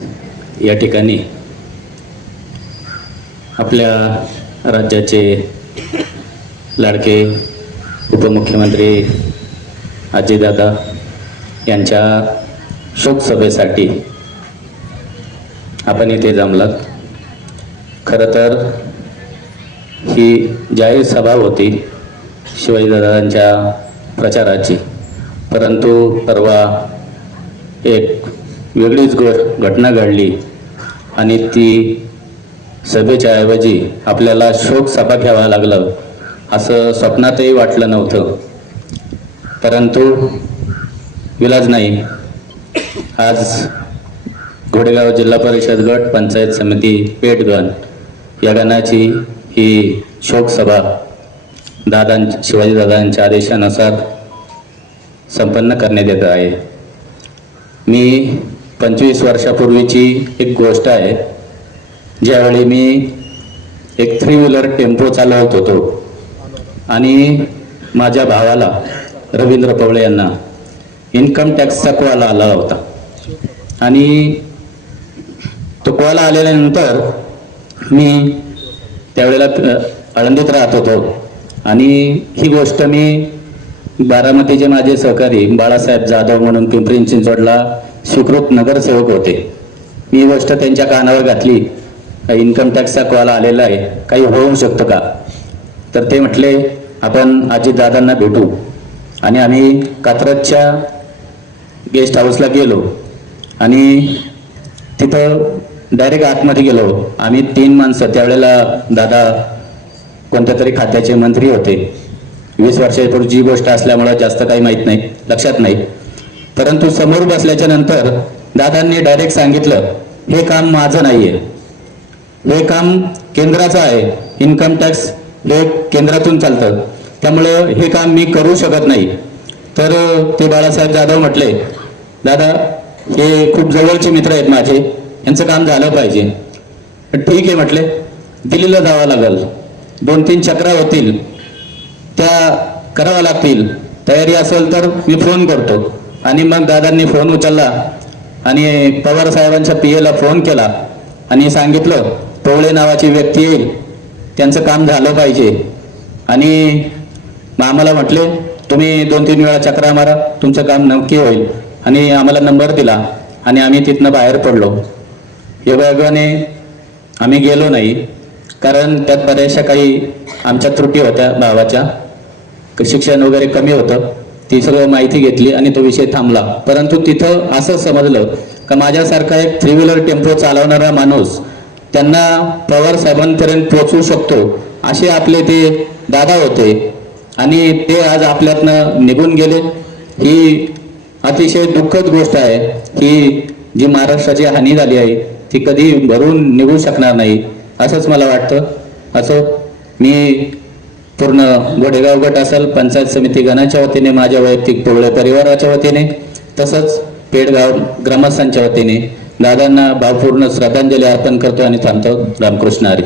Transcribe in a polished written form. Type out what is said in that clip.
या ठिकाणी आपल्या राज्याचे लाडके उपमुख्यमंत्री अजितदादा यांच्या शोकसभेसाठी आपण इथे जमलात. खरं तर ही जाहीर सभा होती शिवाजीदादांच्या प्रचाराची, परंतु परवा एक वेगळीच घटना घडली आणि ती सभेच्या ऐवजी आपल्याला शोक सभा घ्यावा लागलं असं स्वप्नातही वाटलं नव्हतं. परंतु विलाज नाही, आज घोडेगाव जिल्हा परिषद गट पंचायत समिती पेठगण या गणाची ही शोकसभा शिवाजीदादांच्या आदेशानुसार संपन्न करण्यात येत आहे. मी 25 वर्षापूर्वीची एक गोष्ट आहे, ज्यावेळी मी एक 3 व्हीलर टेम्पो चालवत होतो आणि माझ्या भावाला रवींद्र पवळे यांना इन्कम टॅक्सचा कॉल आला होता. आणि तो कॉल आल्यानंतर मी त्यावेळेला आळंदीत राहत होतो आणि ही गोष्ट मी बारामतीचे माझे सहकारी बाळासाहेब जाधव म्हणून पिंपरी चिंचवडला स्वीकृत नगरसेवक होते. मी गोष्ट त्यांच्या कानावर घातली, इन्कम टॅक्सचा कॉल आलेला आहे, काही होऊ शकतं का? तर ते म्हटले आपण अजितदादांना भेटू. आणि आम्ही कात्रजच्या गेस्ट हाऊसला गेलो आणि तिथं डायरेक्ट आतमध्ये गेलो. आम्ही 3 माणसं, त्यावेळेला दादा कोणत्या तरी खात्याचे मंत्री होते. 20 वर्षापूर्वीची गोष्ट असल्यामुळे जास्त काही माहीत नाही, लक्षात नाही. परंतु समोर बसल्याच्या नंतर दादांनी डायरेक्ट सांगितलं, हे काम माझं नाहीये, हे काम केंद्राचं आहे, इन्कम टॅक्स हे केंद्रातून चालतं, त्यामुळं हे काम मी करू शकत नाही. तर ते बाळासाहेब जाधव म्हटले, दादा हे खूप जवळचे मित्र आहेत माझे, यांचं काम झालं पाहिजे. ठीक आहे म्हटले, दिल्लीला जावं लागेल, 2-3 चक्रा होतील, त्या कराव्या लागतील, तयारी असेल तर मी फोन करतो. आणि मग दादांनी फोन उचलला आणि पवार साहेबांच्या पीएला फोन केला आणि सांगितलं पवळे नावाची व्यक्ती येईल, त्यांचं काम झालं पाहिजे. आणि आम्हाला म्हटले तुम्ही 2-3 वेळा चक्रा मारा, तुमचं काम नक्की होईल. आणि आम्हाला नंबर दिला आणि आम्ही तिथनं बाहेर पडलो. योगायोगाने आम्ही गेलो नाही, कारण त्यात बऱ्याचशा काही आमच्या त्रुटी होत्या, भावाच्या शिक्षण वगैरे कमी होतं. ती सगळं माहिती घेतली आणि तो विषय थांबला. परंतु तिथं असं समजलं का माझ्यासारखा एक 3 व्हीलर टेम्पो चालवणारा माणूस त्यांना पवार साहेबांपर्यंत पोहोचू शकतो असे आपले ते दादा होते आणि ते आज आपल्यातनं निघून गेले. ही अतिशय दुःखद गोष्ट आहे की जी महाराष्ट्राची हानी झाली आहे ती कधी भरून निघू शकणार नाही असंच मला वाटतं. असं मी पूर्ण घोडेगाव गट असेल, पंचायत समिती गणाच्या वतीने, माझ्या वैयक्तिक पवळे परिवाराच्या वतीने, तसंच पेडगाव ग्रामस्थांच्या वतीने दादांना भावपूर्ण श्रद्धांजली अर्पण करतो आणि थांबतो. रामकृष्ण हरी.